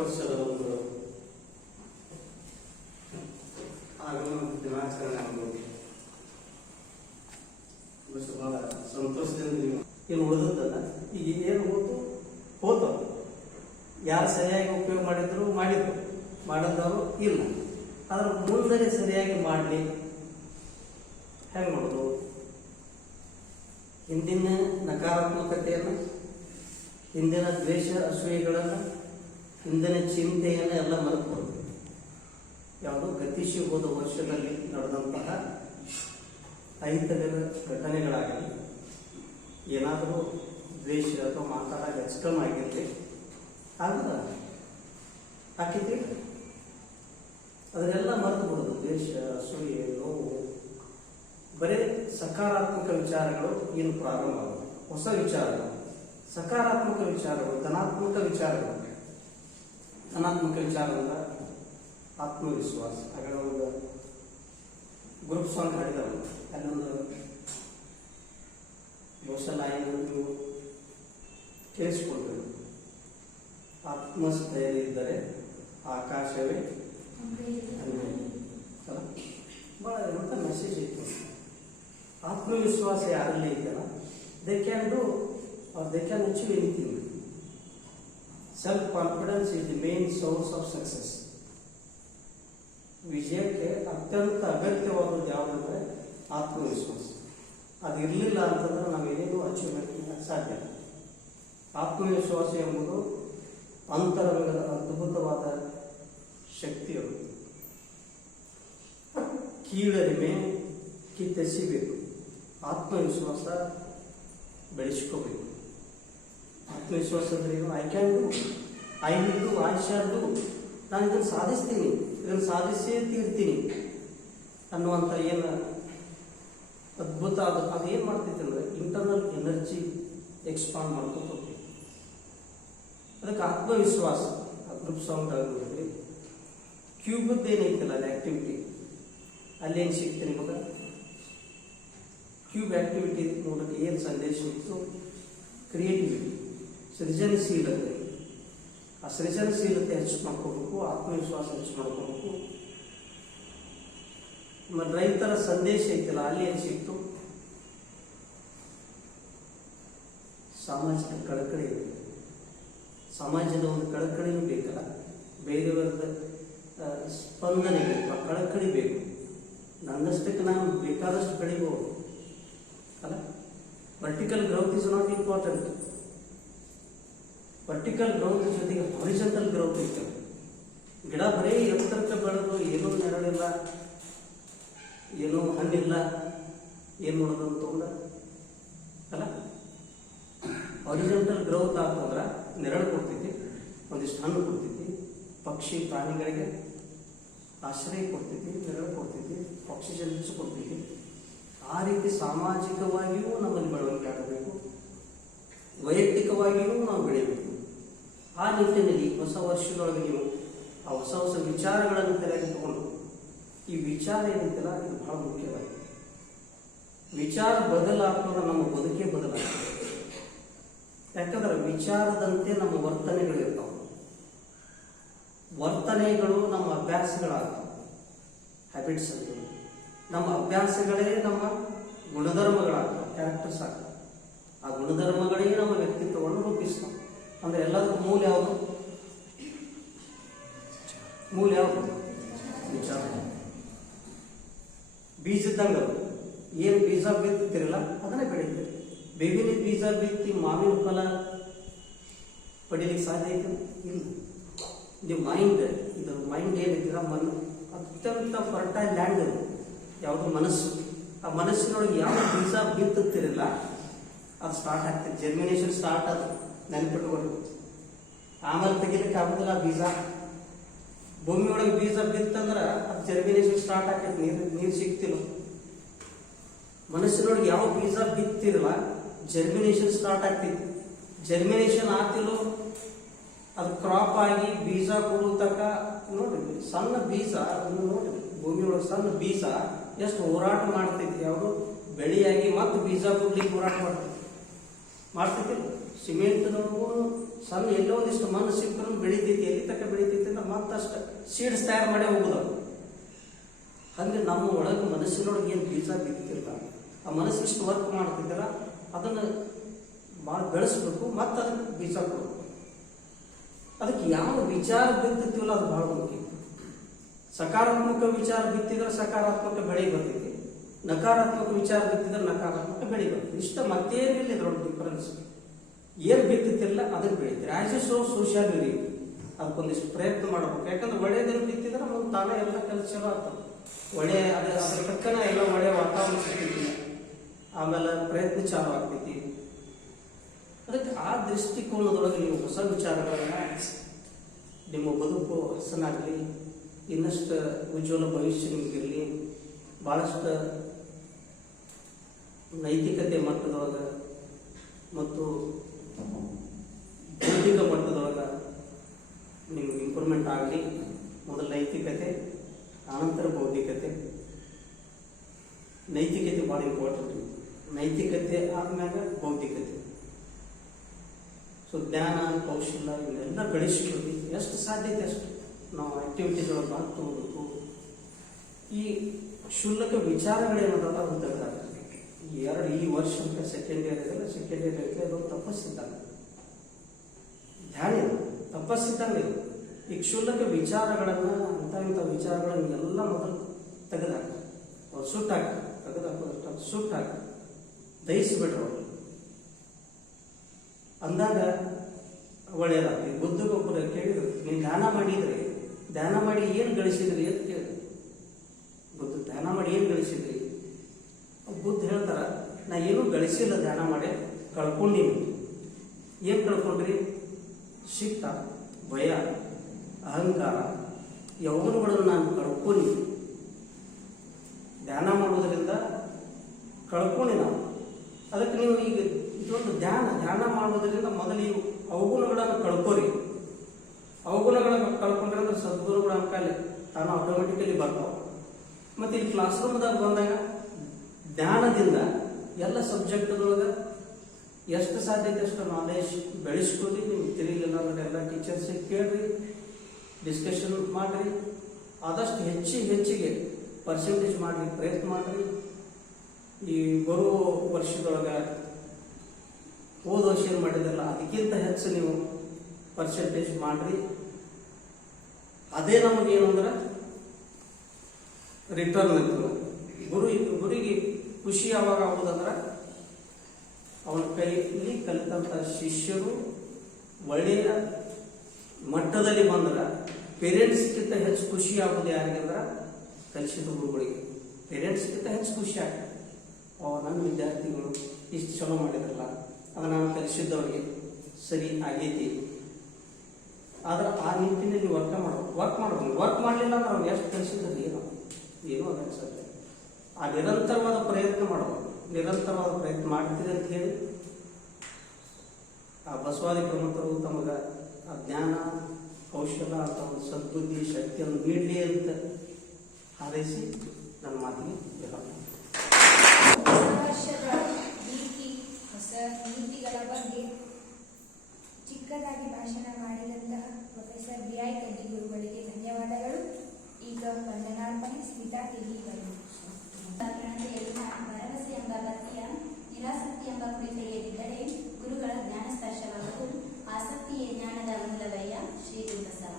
ವರ್ಷದ ಒಂದು ಆಗಮನ ದಿನಾಚರಣೆ ಆಗೋದು ಬಹಳ ಸಂತೋಷದಿಂದ ಇನ್ನು ಉಳಿದದ್ದಲ್ಲ ಈಗ ಏನು ಹೋತು ಯಾರು ಸರಿಯಾಗಿ ಉಪಯೋಗ ಮಾಡಿದ್ರು ಮಾಡದವರು ಇಲ್ಲ. ಆದ್ರೆ ಮುಂದೆ ಸರಿಯಾಗಿ ಮಾಡಲಿ ಹೆಂಗೆ ಮಾಡೋದು? ಹಿಂದಿನ ನಕಾರಾತ್ಮಕತೆಯನ್ನು, ಹಿಂದಿನ ದ್ವೇಷ ಅಸೂಯೆಗಳನ್ನು, ಹಿಂದಿನ ಚಿಂತೆಯನ್ನು ಎಲ್ಲ ಮರೆತುಕೊಂಡು ಯಾವುದೋ ಗತಿಸಿ ಹೋದ ವರ್ಷದಲ್ಲಿ ನಡೆದಂತಹ ಅಹಿತಕರ ಘಟನೆಗಳಾಗಲಿ, ಏನಾದರೂ ದ್ವೇಷ ಅಥವಾ ಮಾತಾಡಾಗ ಎಕ್ಸ್ಟ್ರಮ್ ಆಗಿರಲಿ ಆಗದ ಹಾಕಿದ್ರಿ ಅದನ್ನೆಲ್ಲ ಮರೆತು ಬಿಡೋದು. ದ್ವೇಷ, ಅಸೂಯೆ, ನೋವು, ಬರೀ ಸಕಾರಾತ್ಮಕ ವಿಚಾರಗಳು ಏನು ಪ್ರಾರಂಭ ಆಗುತ್ತೆ. ಹೊಸ ವಿಚಾರಗಳು, ಸಕಾರಾತ್ಮಕ ವಿಚಾರಗಳು, ಧನಾತ್ಮಕ ವಿಚಾರಗಳು. ಧನಾತ್ಮಕ ವಿಚಾರದಿಂದ ಆತ್ಮವಿಶ್ವಾಸ. ಹಾಗೆ ಒಂದು ಗ್ರೂಪ್ ಸಾಂಗ್ ಹಾಡಿದವರು ಅಲ್ಲೊಂದು ಬಹುಶಃ ನೀವು ಕೇಳಿಸ್ಕೊಳ್ಬೇಕು. ಆತ್ಮಸ್ಥೈರ್ಯ ಇದ್ದರೆ ಆಕಾಶವೇ ಅಲ್ಲ, ಭಾಳ ಎಂಥ ಮೆಸೇಜ್ ಇತ್ತು. ಆತ್ಮವಿಶ್ವಾಸ ಯಾರಲ್ಲಿ ಇದೆಯಲ್ಲ, they can do or they can achieve anything. Self confidence is the main source of success. ವಿಜಯಕ್ಕೆ ಅತ್ಯಂತ ಅಗತ್ಯವಾದದ್ದು ಯಾವುದಂದ್ರೆ ಆತ್ಮವಿಶ್ವಾಸ. ಅದು ಇರಲಿಲ್ಲ ಅಂತಂದ್ರೆ ನಾವೇನೇನು ಅಚೀವ್ಮೆಂಟ್ ಮಾಡಕ್ಕೆ ಸಾಧ್ಯ ಇಲ್ಲ. ಆತ್ಮವಿಶ್ವಾಸ ಎಂಬುದು ಅಂತರಂಗದ ಅದ್ಭುತವಾದ ಶಕ್ತಿಯರು. ಕೀಳರಿಮೆ ಕಿತ್ತೆಸಿಬೇಕು. ಆತ್ಮವಿಶ್ವಾಸ ಬೆಳೆಸ್ಕೋಬೇಕು. ಆತ್ಮವಿಶ್ವಾಸ ಅಂದ್ರೆ ಏನು? I can do, I will do, I shall do. ನಾನು ಇದನ್ನು ಸಾಧಿಸ್ತೀನಿ, ಇದನ್ನು ಸಾಧಿಸೇ ತೀರ್ತೀನಿ ಅನ್ನುವಂಥ ಏನು ಅದ್ಭುತ ಅದು ಏನು ಮಾಡ್ತೈತೆ ಅಂದರೆ ಇಂಟರ್ನಲ್ ಎನರ್ಜಿ ಎಕ್ಸ್ಪಾಂಡ್ ಮಾಡ್ಕೊತ ಹೋಗ್ತೀವಿ. ಅದಕ್ಕೆ ಆತ್ಮವಿಶ್ವಾಸ. ಗ್ರೂಪ್ ಸಾಂಗ್ ಆಗೋದ್ರಿ ಕ್ಯೂಬದ್ದು ಏನೈತಿಲ್ಲ ಅಲ್ಲಿ ಆಕ್ಟಿವಿಟಿ, ಅಲ್ಲೇನು ಸಿಗ್ತೀನಿ ನಿಮಗೆ? ಕ್ಯೂಬ್ ಆಕ್ಟಿವಿಟಿ ಮೂಲಕ ಏನು ಸಂದೇಶ ಇತ್ತು? ಕ್ರಿಯೇಟಿವಿಟಿ, ಸೃಜನಶೀಲತೆ. ಆ ಸೃಜನಶೀಲತೆ ಹೆಚ್ಚು ಮಾಡ್ಕೋಬೇಕು, ಆತ್ಮವಿಶ್ವಾಸ ಹೆಚ್ಚು ಮಾಡ್ಕೋಬೇಕು. ರೈತರ ಸಂದೇಶ ಐತಿಲ್ಲ, ಅಲ್ಲಿ ಏನು ಸಿಕ್ತು? ಸಾಮಾಜಿಕ ಕಳಕಳಿ ಇದೆ. ಸಮಾಜದ ಒಂದು ಕಳಕಳಿನೂ ಬೇಕಲ್ಲ, ಬೇರೆಯವರದ ಸ್ಪಂದನೆ ಬೇಕು, ಆ ಕಳಕಳಿ ಬೇಕು. ನನ್ನಷ್ಟಕ್ಕೆ ನಾನು ಬೇಕಾದಷ್ಟು ಬೆಳಿಬೋದು ಅಲ್ಲ. Vertical growth is not important. Vertical growth ಜೊತೆಗೆ ಹಾರಿಜಾಂಟಲ್ ಗ್ರೌತ್ ಇರ್ತದೆ. ಗಿಡ ಬರೀ ಎತ್ತರಕ್ಕೆ ಬೆಳೆದು ಏನೂ ನೆರಳಿಲ್ಲ, ಏನೂ ಹಣ್ಣಿಲ್ಲ, ಏನು ಮಾಡೋದು ಅಂತಂದ್ರೆ ಅಲ್ಲ. ಹಾರಿಜಾಂಟಲ್ ಗ್ರೌತ್ ಆಗ್ತಂದ್ರೆ ನೆರಳು ಕೊಡ್ತೈತಿ, ಒಂದಿಷ್ಟು ಹಣ್ಣು ಕೊಡ್ತೈತಿ, ಪಕ್ಷಿ ಪ್ರಾಣಿಗಳಿಗೆ ಆಶ್ರಯ ಕೊಡ್ತೈತಿ, ನೆರಳು ಕೊಡ್ತೈತಿ, ಆಕ್ಸಿಜನ್ ಹೆಚ್ಚು ಕೊಡ್ತೈತಿ. ಆ ರೀತಿ ಸಾಮಾಜಿಕವಾಗಿಯೂ ನಮ್ಮಲ್ಲಿ ಬೆಳವಣಿಗೆ ಆಗಬೇಕು, ವೈಯಕ್ತಿಕವಾಗಿಯೂ ನಾವು ಬೆಳೆಯಬೇಕು. ಆ ನಿಟ್ಟಿನಲ್ಲಿ ಹೊಸ ವರ್ಷದೊಳಗೆ ನೀವು ಆ ಹೊಸ ಹೊಸ ವಿಚಾರಗಳನ್ನು ತೆಗೆದುಕೊಂಡು, ಈ ವಿಚಾರ ಏನಿದೆಯಲ್ಲ ಇದು ಬಹಳ ಮುಖ್ಯವಾಗಿದೆ. ವಿಚಾರ ಬದಲಾಗ್ತದೆ, ನಮ್ಮ ಬದುಕೇ ಬದಲಾಗ್ತದೆ. ಯಾಕಂದ್ರೆ ವಿಚಾರದಂತೆ ನಮ್ಮ ವರ್ತನೆಗಳಿರ್ತಾವೆ, ವರ್ತನೆಗಳು ನಮ್ಮ ಅಭ್ಯಾಸಗಳಾಗ್ತವೆ, ಹ್ಯಾಬಿಟ್ಸ್ ಅಂತ. ನಮ್ಮ ಅಭ್ಯಾಸಗಳೇ ನಮ್ಮ ಗುಣಧರ್ಮಗಳಾಗ್ತವೆ, ಕ್ಯಾರೆಕ್ಟರ್ಸ್ ಆಗ್ತವೆ. ಆ ಗುಣಧರ್ಮಗಳೇ ನಮ್ಮ ವ್ಯಕ್ತಿತ್ವವನ್ನು ರೂಪಿಸ್ತವೆ. ಅಂದ್ರೆ ಎಲ್ಲದಕ್ಕೂ ಮೂಲ ಯಾವುದು? ಮೂಲ ಯಾವುದು? ವಿಚಾರ. ಬೀಜದಂಗ ಏನು ಬೀಜ ಬಿತ್ತುತ್ತಿರಲ್ಲ ಅದನ್ನೇ ಬೆಳೀತೀರಿ. ಬೇವಿನ ಬೀಜ ಬಿತ್ತಿ ಮಾವಿನ ಫಲ ಪಡೀಲಿಕ್ಕೆ ಸಾಧ್ಯ ಐತೆ? ಇಲ್ಲ. ಇದು ಮೈಂಡ್, ಇದು ಮೈಂಡ್ ಏನಿದ್ದೀರ ಅತ್ಯಂತ ಫರ್ಟೈಲ್ ಲ್ಯಾಂಡ್ ಅದು. ಯಾವುದು? ಮನಸ್ಸು. ಆ ಮನಸ್ಸಿನೊಳಗೆ ಯಾವ ಬೀಜ ಬಿತ್ತುತ್ತಿರಲ್ಲ ಅದು ಸ್ಟಾರ್ಟ್ ಆಗ್ತದೆ, ಜರ್ಮಿನೇಷನ್ ಸ್ಟಾರ್ಟ್ ಅದು. ನೆನಪಿಟ್ಕೊಂಡು ಆಮೇಲೆ ತೆಗಿಲಿಕ್ಕೆ ಆಗುದಿಲ್ಲ. ಬೀಜ ಭೂಮಿ ಒಳಗೆ ಬೀಜ ಬಿತ್ತಂದ್ರೆ ಅದು ಜರ್ಮಿನೇಷನ್ ಸ್ಟಾರ್ಟ್ ಆಗ್ತೈತೆ, ನೀರು ಸಿಗ್ತಿಲ್ಲ. ಮನಸ್ಸಿನೊಳಗೆ ಯಾವ ಬೀಜ ಬಿತ್ತಿರಲ್ಲ ಜರ್ಮಿನೇಷನ್ ಸ್ಟಾರ್ಟ್ ಆಗ್ತೈತಿ. ಜರ್ಮಿನೇಷನ್ ಆಗ್ತಿಲ್ಲ, ಅದು ಕ್ರಾಪ್ ಆಗಿ ಬೀಜ ಕೊಡೋ ತನಕ ನೋಡ್ರಿ. ಸಣ್ಣ ಬೀಜ ನೋಡ್ರಿ, ಭೂಮಿ ಒಳಗೆ ಸಣ್ಣ ಬೀಜ ಎಷ್ಟು ಹೋರಾಟ ಮಾಡ್ತೈತಿ. ಯಾವುದು? ಬೆಳೆಯಾಗಿ ಮತ್ತೆ ಬೀಜ ಕೊಡ್ಲಿಕ್ಕೆ ಹೋರಾಟ ಮಾಡ್ತೈತಿ. ಸಿಮೆಂಟ್ನೊಳಗೂ ಸಣ್ಣ ಎಲ್ಲೋ ಒಂದಿಷ್ಟು ಮಣ್ಣು ಸಿಕ್ಕರೂ ಬೆಳಿತೈತಿ. ಎಲ್ಲಿ ತನಕ ಬೆಳಿತೈತಿ ಅಂದ್ರೆ ಮತ್ತಷ್ಟು ಸೀಡ್ಸ್ ತಯಾರು ಮಾಡೇ ಹೋಗುದು. ಹಂಗೆ ನಮ್ಮ ಒಳಗೆ ಮನಸ್ಸಿನೊಳಗೆ ಏನು ಬೀಜ ಬಿತ್ತಿಲ್ಲ, ಆ ಮನಸ್ಸು ಇಷ್ಟು ವರ್ಕ್ ಮಾಡ್ತಿದ್ದಲ್ಲ ಅದನ್ನು ಭಾಳ ಬೆಳೆಸ್ಬೇಕು, ಮತ್ತೆ ಅದಕ್ಕೆ ಬೀಜ ಕೊಡಬೇಕು. ಅದಕ್ಕೆ ಯಾವ ವಿಚಾರ ಬಿತ್ತಿರ್ತೀವಲ್ಲ ಅದು ಬಹಳ ಮುಖ್ಯ. ಸಕಾರಾತ್ಮಕ ವಿಚಾರ ಬಿತ್ತಿದ್ರೆ ಸಕಾರಾತ್ಮಕ ಬೆಳೆ ಬರ್ತೈತಿ, ನಕಾರಾತ್ಮಕ ವಿಚಾರ ಬಿತ್ತಿದ್ರೆ ನಕಾರಾತ್ಮಕ ಬೆಳೆ ಬರ್ತೈತಿ. ಇಷ್ಟ ಮತ್ತೇನಿಲ್ಲ ಇದ್ರೊಳಗೆ ಡಿಫರೆನ್ಸ್. ಏನು ಬಿತ್ತಿತ್ತಿರಲ್ಲ ಅದನ್ನು ಬೆಳಿತೀರಿ. ಆಸ್ ಎ ಸೋಷಿಯಲ್ ಇರಿ, ಅದಕ್ಕೊಂದಿಷ್ಟು ಪ್ರಯತ್ನ ಮಾಡಬೇಕು. ಯಾಕಂದ್ರೆ ಒಳ್ಳೆಯದನ್ನು ಬಿತ್ತಿದ್ರೆ ಮುಂದೆ ತಾನೇ ಎಲ್ಲ ಕೆಲಸ ಚಲೋ ಆಗ್ತದೆ. ಒಳ್ಳೆಯ ಅದ್ರ ತಕ್ಕನ ಎಲ್ಲ ಒಳ್ಳೆಯ ವಾತಾವರಣ ಸಿಗ್ತೈತಿ, ಆಮೇಲೆ ಪ್ರಯತ್ನ ಚಾಲು ಆಗ್ತೈತಿ. ಅದಕ್ಕೆ ಆ ದೃಷ್ಟಿಕೋನದೊಳಗೆ ನೀವು ಹೊಸ ವಿಚಾರಗಳನ್ನ ನಿಮ್ಮ ಬದುಕು ಹಸನಾಗಲಿ, ಇನ್ನಷ್ಟು ಉಜ್ವಲ ಭವಿಷ್ಯ ನಿಮಗಿರಲಿ. ಭಾಳಷ್ಟು ನೈತಿಕತೆ ಮಟ್ಟದೊಳಗೆ ಮತ್ತು ಬೌದ್ಧಿಕ ಮಟ್ಟದೊಳಗೆ ನಿಮ್ಗೆ ಇಂಪ್ರೂವ್ಮೆಂಟ್ ಆಗಲಿ. ಮೊದಲು ನೈತಿಕತೆ, ಆನಂತರ ಬೌದ್ಧಿಕತೆ. ನೈತಿಕತೆ ಭಾಳ ಇಂಪಾರ್ಟೆಂಟ್. ನೈತಿಕತೆ ಆದ್ಮ್ಯಾಗ ಬೌದ್ಧಿಕತೆ. ಸೊ ಜ್ಞಾನ, ಕೌಶಲ್ಯ ಇವನ್ನೆಲ್ಲ ಬೆಳೆಸ್ಕೊಳ್ಳಿ. ಎಷ್ಟು ಸಾಧ್ಯತೆ ಅಷ್ಟು ನಾವು ಆಕ್ಟಿವಿಟೀಸ್ ಒಳಗೆ ಭಾಗ ತಗೋಬೇಕು. ಈ ಕ್ಷುಲ್ಲಕ ವಿಚಾರಗಳೇನದಲ್ಲ ಅದು ತೆಗೆದಾಗ ಈ ವರ್ಷ ಸೆಕೆಂಡ್ ಇಯರ್ ಇದೆಲ್ಲ, ಸೆಕೆಂಡ್ ಇಯರ್ ಇರ್ತದೆ, ಅದೊಂದು ತಪಸ್ಸಿದ್ದಾಗ ಧ್ಯಾನ ಇದು, ತಪಸ್ಸಿದ್ದಾಗ ಇದು. ಈ ಕ್ಷುಲ್ಲಕ ವಿಚಾರಗಳನ್ನು, ಇಂಥ ವಿಚಾರಗಳನ್ನೆಲ್ಲ ಮೊದಲು ತೆಗೆದಾಕ, ಅವ್ರು ಸುಟ್ಟಾಕ, ತೆಗೆದಾಕೋದಷ್ಟು ಸುಟ್ಟಾಕ, ದಹಿಸಿಬಿಟ್ರು ಅವರು. ಅಂದಾಗ ಒಳ್ಳೆಯದಾಗ್ತದೆ. ಬುದ್ಧಗೊಬ್ಬರು ಕೇಳಿದ್ರು, ನೀವು ಧ್ಯಾನ ಮಾಡಿ ಏನು ಗಳಿಸಿದ್ರಿ ಅಂತ ಕೇಳಿದ್ರು. ಬುದ್ಧ ಧ್ಯಾನ ಮಾಡಿ ಏನು ಗಳಿಸಿದ್ರಿ? ಬುದ್ಧ ಹೇಳ್ತಾರ, ನಾ ಏನೂ ಗಳಿಸಿಲ್ಲ, ಧ್ಯಾನ ಮಾಡಿ ಕಳ್ಕೊಂಡೀನಿ. ಏನು ಕಳ್ಕೊಂಡ್ರಿ? ಶಿಕ್ತ, ಭಯ, ಅಹಂಕಾರ, ಯೌವನಗಳನ್ನು ನಾನು ಕಳ್ಕೊಂಡು ಧ್ಯಾನ ಮಾಡೋದ್ರಿಂದ ಕಳ್ಕೊಂಡಿ ನಾವು. ಅದಕ್ಕೆ ನೀವು ಈಗ ಇದೊಂದು ಧ್ಯಾನ ಮಾಡೋದ್ರಿಂದ ಮೊದಲು ಇವು ಅವಗುಣಗಳನ್ನು ಕಳ್ಕೋರಿ. ಅವಗುಣಗಳನ್ನು ಕಳ್ಕೊಂಡ್ರೆ ಅಂದ್ರೆ ಸದ್ಗುಣಗಳ ಅಂಕಲ್ಲಿ ತಾನು ಆಟೋಮೆಟಿಕಲಿ ಬರ್ತಾವೆ. ಮತ್ತು ಇಲ್ಲಿ ಕ್ಲಾಸ್ ರೂಮ್ದಾಗ ಬಂದಾಗ ಧ್ಯಾನದಿಂದ ಎಲ್ಲ ಸಬ್ಜೆಕ್ಟ್ದೊಳಗೆ ಎಷ್ಟು ಸಾಧ್ಯತೆ ಅಷ್ಟು ನಾಲೆಜ್ ಬೆಳೆಸ್ಕೊಳ್ಳಿ. ನಿಮ್ಗೆ ತಿಳಿಲಿಲ್ಲ ಅಂದ್ರೆ ಎಲ್ಲ ಟೀಚರ್ಸಿಗೆ ಕೇಳ್ರಿ, ಡಿಸ್ಕಷನ್ ಮಾಡಿರಿ. ಆದಷ್ಟು ಹೆಚ್ಚಿಗೆ ಪರ್ಸೆಂಟೇಜ್ ಮಾಡಲಿಕ್ಕೆ ಪ್ರಯತ್ನ ಮಾಡಿರಿ. ಈ ಬರೋ ವರ್ಷದೊಳಗೆ ಹೋದ ವರ್ಷ ಏನು ಮಾಡಿದ್ರಲ್ಲ ಅದಕ್ಕಿಂತ ಹೆಚ್ಚು ನೀವು ಪರ್ಸೆಂಟೇಜ್ ಮಾಡಿರಿ. ಅದೇ ನಮಗೇನು ಅಂದ್ರೆ ರಿಟರ್ನ್ ಅಂತ. ಗುರಿಗೆ ಖುಷಿ ಯಾವಾಗ ಆಗೋದಂದ್ರೆ ಅವನ ಕೈಯಲ್ಲಿ ಕಲಿತಂಥ ಶಿಷ್ಯರು ಒಳ್ಳೆಯ ಮಟ್ಟದಲ್ಲಿ ಬಂದ್ರೆ ಪೇರೆಂಟ್ಸ್ಗಿಂತ ಹೆಚ್ಚು ಖುಷಿ ಆಗೋದು ಯಾರಿಗಂದ್ರೆ ಕಲಿಸಿದ ಗುರುಗಳಿಗೆ. ಪೇರೆಂಟ್ಸ್ಗಿಂತ ಹೆಚ್ಚು ಖುಷಿ ಆಗ್ತದೆ. ನನ್ನ ವಿದ್ಯಾರ್ಥಿಗಳು ಇಷ್ಟು ಚಲೋ ಮಾಡಿದ್ರಲ್ಲ, ಅದು ನಾನು ಕಲಿಸಿದ್ದವ್ರಿಗೆ ಸರಿ ಆಗೈತಿ. ಆದ್ರೆ ಆ ನಿಟ್ಟಿನಲ್ಲಿ ವರ್ಕ್ ಮಾಡ್ಬೇಕು. ವರ್ಕ್ ಮಾಡಲಿಲ್ಲ ಅಂದ್ರೆ ಅವ್ನು ಎಷ್ಟು ಕಲಿಸಿದ್ರೆ ಏನೋ ಅದು ಅನ್ಸುತ್ತೆ. ಆ ನಿರಂತರವಾದ ಪ್ರಯತ್ನ ಮಾಡಬೇಕು. ನಿರಂತರವಾದ ಪ್ರಯತ್ನ ಮಾಡ್ತೀರಿ ಅಂತ ಹೇಳಿ ಆ ಬಸವಾದಿ ಪ್ರಮುಖರು ತಮಗೆ ಆ ಜ್ಞಾನ, ಕೌಶಲ ಅಥವಾ ಸದ್ಬುದ್ಧಿ, ಶಕ್ತಿಯನ್ನು ನೀಡಲಿ ಅಂತ ಹಾರೈಸಿ ನನ್ನ ಮಾತಿಗೆ ವರ್ಷದ ಹೊಸ ನೀತಿಗಳ ಬಗ್ಗೆ ಚಿಕ್ಕದಾಗಿ ಭಾಷಣ ಮಾಡಿದಂತಹ ಪ್ರೊಫೆಸರ್ BI ಕಡ್ಡಿ ಗುರುಗಳಿಗೆ ಧನ್ಯವಾದಗಳು. ಈಗ ವಂದನಾರ್ಪಣೆ ಸ್ಮಿತಾ ತಿಳಿಗಳು. ಭರವಸೆ ಎಂಬ ಬತ್ತಿಯ ನಿರಾಸಕ್ತಿ ಎಂಬ ಕುರಿತು ತಿಳಿಯದಿದ್ದರೆ ಗುರುಗಳ ಜ್ಞಾನ ಸ್ಪರ್ಶವಾಗುವುದು. ಆಸಕ್ತಿಯೇ ಜ್ಞಾನದ ಮೂಲವಯ್ಯ. ಶ್ರೀ ಬಸವ.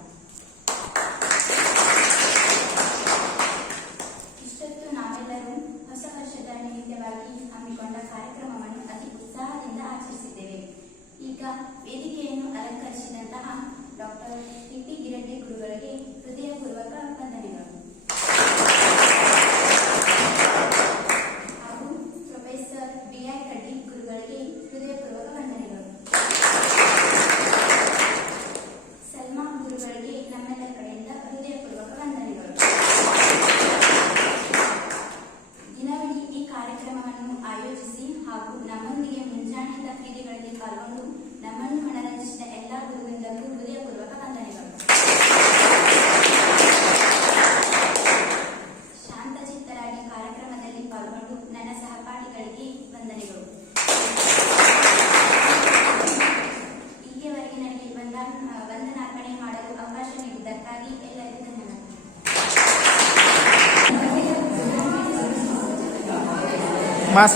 ಇಷ್ಟೊತ್ತು ನಾವೆಲ್ಲರೂ ಹೊಸ ವರ್ಷದ ನಿಮಿತ್ತವಾಗಿ ಹಮ್ಮಿಕೊಂಡ ಕಾರ್ಯಕ್ರಮವನ್ನು ಅತಿ ಉತ್ಸಾಹದಿಂದ ಆಚರಿಸಿದ್ದೇವೆ. ಈಗ ವೇದಿಕೆಯನ್ನು ಅಲಂಕರಿಸಿದಂತಹ ಡಾಕ್ಟರ್ TP ಗಿರಡ್ಡಿ ಗುರುಗಳಿಗೆ ಹೃದಯಪೂರ್ವಕ ವಂದನೆಗಳು ಹಾಗೂ ಪ್ರೊಫೆಸರ್ BI ಕಡ್ಡಿ ಗುರುಗಳಿಗೆ ಹೃದಯಪೂರ್ವಕ ವಂದನೆಗಳು. ಸಲ್ಮಾ ಗುರುಗಳಿಗೆ ನಮ್ಮೆಲ್ಲರ ಕಡೆಯಿಂದ ಹೃದಯಪೂರ್ವಕ ವಂದನೆಗಳು. ದಿನವಿಡೀ ಈ ಕಾರ್ಯಕ್ರಮವನ್ನು ಆಯೋಜಿಸಿ ಹಾಗೂ ನಮ್ಮೊಂದಿಗೆ ಮುಂಜಾನೆಯಿಂದ ಕ್ರೀಡೆಗಳಲ್ಲಿ ಪಾಲ್ಗೊಂಡು ನಮ್ಮನ್ನು ಮನರಂಜಿಸಿದ ಎಲ್ಲ ಗುರುವಿಂದಲೂ ಹೃದಯಪೂರ್ವಕ ವಂದನೆಗಳು. ಶಾಂತಚಿತ್ತರಾಗಿ ಕಾರ್ಯಕ್ರಮದಲ್ಲಿ ಪಾಲ್ಗೊಂಡು ನನ್ನ ಸಹಪಾಠಿಗಳಿಗೆ ವಂದನೆಗಳು. ಇಲ್ಲಿಯವರೆಗೆ ನನಗೆ ವಂದನಾರ್ಪಣೆ ಮಾಡಲು ಅವಕಾಶ ನೀಡಿದ್ದಕ್ಕಾಗಿ ಎಲ್ಲರಿಗೂ ಧನ್ಯವಾದಗಳು. Mas